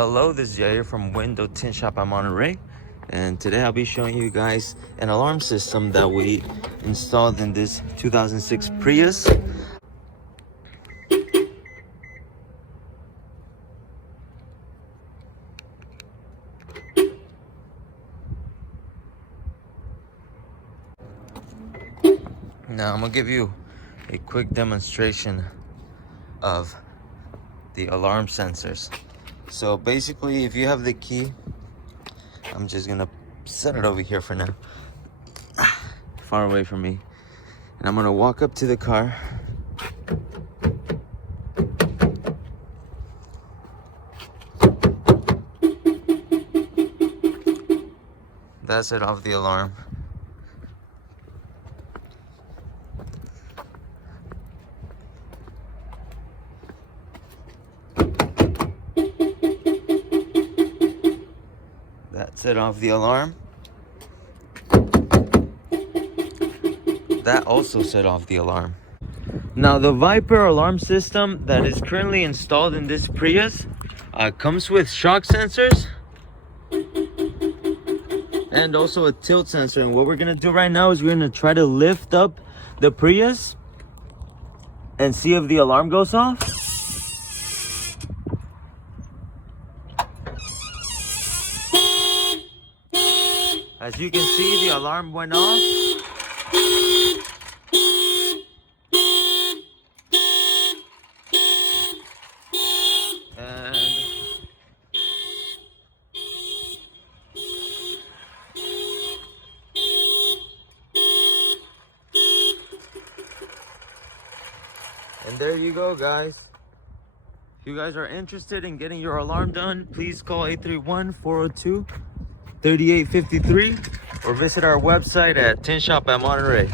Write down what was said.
Hello, this is Jair from Window Tint Shop at Monterey, and today I'll be showing you guys an alarm system that we installed in this 2006 Prius. Now I'm gonna give you a quick demonstration of the alarm sensors. So basically, if you have the key, I'm just gonna set it over here for now, far away from me, and I'm gonna walk up to the car. That set off the alarm. That set off the alarm. That also set off the alarm. Now the VIPER alarm system that is currently installed in this Prius comes with shock sensors and also a tilt sensor. And what we're gonna do right now is we're gonna try to lift up the Prius and see if the alarm goes off. As you can see, the alarm went off. And there you go, guys. If you guys are interested in getting your alarm done, please call 831-402-3853 or visit our website at Tint Shop at Monterey.